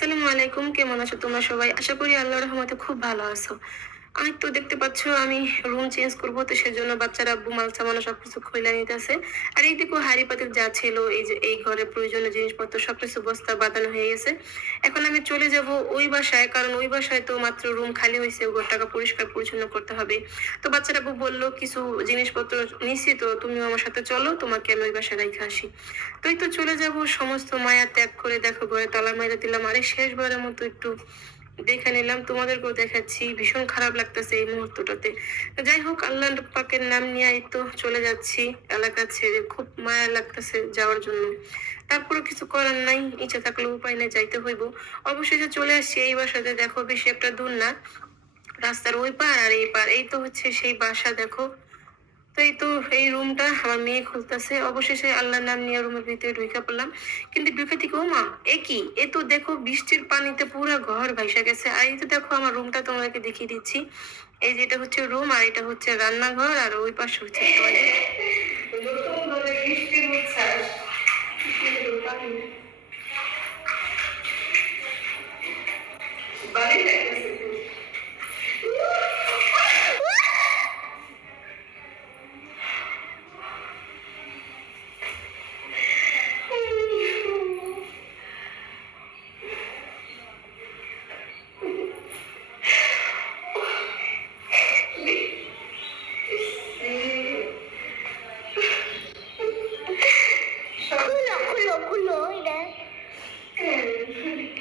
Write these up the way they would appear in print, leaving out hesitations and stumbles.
আসসালামু আলাইকুম, কেমন আছো তোমরা সবাই? আশা করি আল্লাহর রহমতে খুব ভালো আছো। আমি তো দেখতে পাচ্ছ আমি রুম চেঞ্জ করবো, তো সেজন্য বাচ্চারা আব্বু মাল সামানো সবকিছু খুলে নিতেছে। আর এইদিকে হাঁড়ি পাতিল যা ছিল, এই যে এই ঘরে প্রয়োজনীয় জিনিসপত্র সবকিছু বস্তা বাঁধানো হয়ে গেছে। এখন আমি চলে যাব ওই বাসায়, কারণ ওই বাসায় তো মাত্র রুম খালি হয়েছে, ওই ঘরটাকে পরিষ্কার পরিচ্ছন্ন করতে হবে। তো বাচ্চারা আব্বু বললো কিছু জিনিসপত্র নিছি, তো তুমিও আমার সাথে চলো, তোমাকে আমি ওই বাসায় রেখে আসি। তো এই তো চলে যাব, সমস্ত মায়া ত্যাগ করে দেখো ঘরে তালা মেরে দিলাম। আরে শেষবারের মতো একটু দেখে নিলাম, তোমাদেরকেও দেখাচ্ছি। ভীষণ খারাপ লাগতেছে এই মুহূর্তটাতে। যাই হোক, আল্লাহ পাকের নাম নিয়ে এই তো চলে যাচ্ছি এলাকা ছেড়ে। খুব মায়া লাগতেছে যাওয়ার জন্য, তারপরে কিছু করার নাই, ইচ্ছা থাকলে উপায় নেই, যাইতে হইব। অবশেষে চলে আসছি এই বাসাতে। দেখো বেশি একটা দূর না, রাস্তার ওই পার আর এই পার, এই তো হচ্ছে সেই বাসা। দেখো, তো এই তো এই রুমটা আমার মেয়ে খুলতেছে। অবশেষে আল্লাহর নাম নিয়ে রুমের ভিতরে ঢুকে পড়লাম। কিন্তু ঢুকে থেকে ও মা, এ কি! এ তো দেখো বৃষ্টির পানিতে পুরো ঘর ভাইসা গেছে। আর এই তো দেখো আমার রুমটা তোমাদেরকে দেখিয়ে দিচ্ছি। এই যে এটা হচ্ছে রুম, আর এটা হচ্ছে রান্নাঘর, আর ওই পাশে হচ্ছে টয়লেট। বৃষ্টির উচ্ছ্বাস, বাড়ি লাগতেছে। খুলো খুলো এটা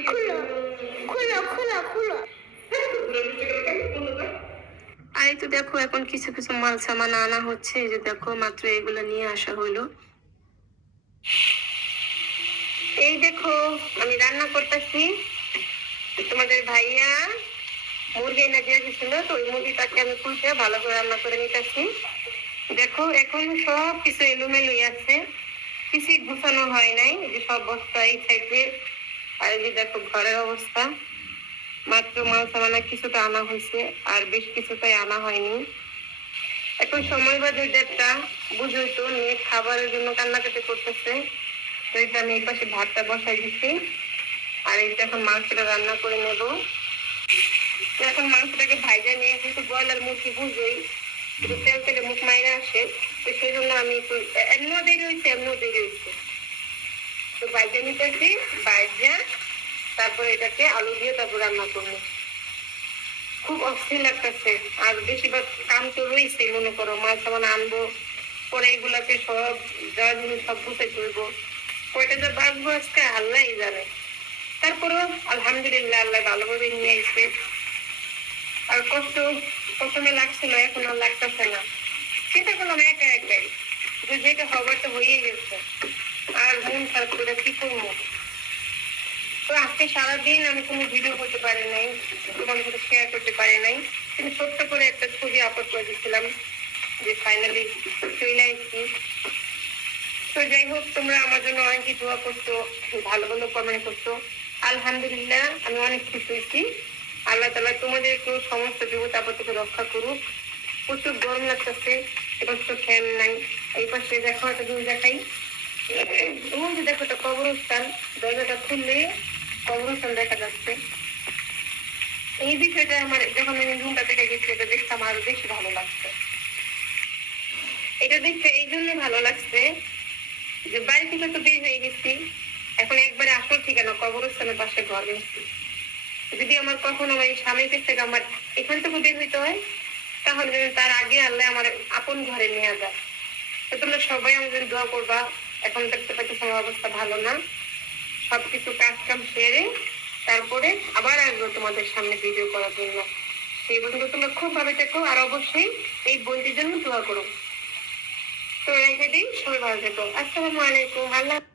খুলো খুলো খুলো খুলো। আর এই তো দেখো এখন কিছু কিছু মাল সামান আনা হচ্ছে। এই যে দেখো মাত্র এগুলো নিয়ে আসা হইলো। এই দেখো আমি রান্না করতেছি। তোমাদের ভাইয়া মুরগি এনে দিয়ে গেছিল, তো ওই মুরগিটাকে আমি কুইটে ভালো করে রান্না করে নিতেছি। দেখো এখন সব কিছু এলোমেলোই আছে, কিছুই গুছানো হয় নাই। এই যে সব বস্তা এই সাইডে। আর এই যে দেখো ঘরের অবস্থা। মাত্র মাল সামানা কিছুটা আনা হয়েছে, আর বেশ কিছুটাই আনা হয়নি। এখন সময় বাজে 1:30, বুঝোই তো, মেয়ে খাবারের জন্য কান্নাকাটি করতেছে। তো এটা আমি এই পাশে ভাতটা বসাই দিচ্ছি, আর এইটা এখন মাংসটা রান্না করে নেব। তো এখন মাংসটাকে ভাইজা নিয়ে, যেহেতু ব্রয়লার মুরগি বুঝোই একটু তেল তেলে মুখ মাইরা আসে, তো সেই জন্য আমি একটু এমনিও দেরি হয়েছে, এমনিও দেরি হয়েছে। তো ভাইজা নিতেছি, ভাইজা তারপরে এটাকে আলু দিয়ে তারপর রান্না করবো। খুব অস্থির লাগতেছে। আর বেশিরভাগ কাম তো রয়েছে, মনে করো মাছ সামান আনবো, পরে এগুলাকে সব যা জিনিস সব গুছাই তুলবো। কয়টা যে বাঁচবো আজকে আল্লাহ জানে। তারপরেও আলহামদুলিল্লাহ আল্লাহ ভালোভাবে নিয়ে আসবে। আর কষ্ট প্রথমে লাগছিল, এখন আর লাগতেছে না। চিন্তা করলাম একা একাই যে যেটা হবার তো হয়েই গেছে, আর মন খারাপ করে কি করবো। তো আজকে সারাদিন আমি কোনো ভিডিও করতে পারি নাই, তোমাদের সাথে শেয়ার করতে পারি নাই, কিন্তু ছোট্ট করে একটা ছবি আপলোড করে দিচ্ছিলাম যে ফাইনালি চলে আসছি। তো যাই হোক, তোমরা আমার জন্য অনেকই দোয়া করছো, ভালো ভালো কমেন্ট করছো। আলহামদুলিল্লাহ আমি অনেক খুশি হয়েছি। আল্লাহ তাআলা তোমাদেরকেও সমস্ত বিপদ আপদ থেকে রক্ষা করুক। প্রচুর গরম লাগতেছে, এবার তো ফ্যান নাই। এই পাশে দেখো একটা জিনিস দেখাই, এমন যে দেখো একটা কবরস্থান, দরজাটা খুললে কবরস্থান দেখা যাচ্ছে। এই বিষয়টা আমার যখন আমি রুমটা দেখে গেছি, এটা দেখতে আমার আরো বেশি ভালো লাগছে। এটা দেখতে এই জন্য ভালো লাগছে যে বাড়ি থেকে তো বের হয়ে গেছি, এখন একবারে আসল ঠিকানা কবরস্থানের পাশে ঘর গেছি। যদি আমার কখনো আমার স্বামীর কাছ থেকে আমার এখান থেকে বের হইতে হয়, তাহলে তার আগে আল্লাহ আমার আপন ঘরে নিয়ে যায়। তো তোমরা সবাই আমাদের দোয়া করবা। এখন দেখতে পাচ্ছি আমার অবস্থা ভালো না, সবকিছু কাজ কাম সেরে তারপরে আবার আসবো তোমাদের সামনে ভিডিও করার জন্য। সেই পর্যন্ত তোমরা খুব ভালো থেকো, আর অবশ্যই এই বোনটির জন্য দোয়া করো। তো রেখে দিই, সবাই ভালো থেকো। আসসালামু আলাইকুম। আল্লাহ।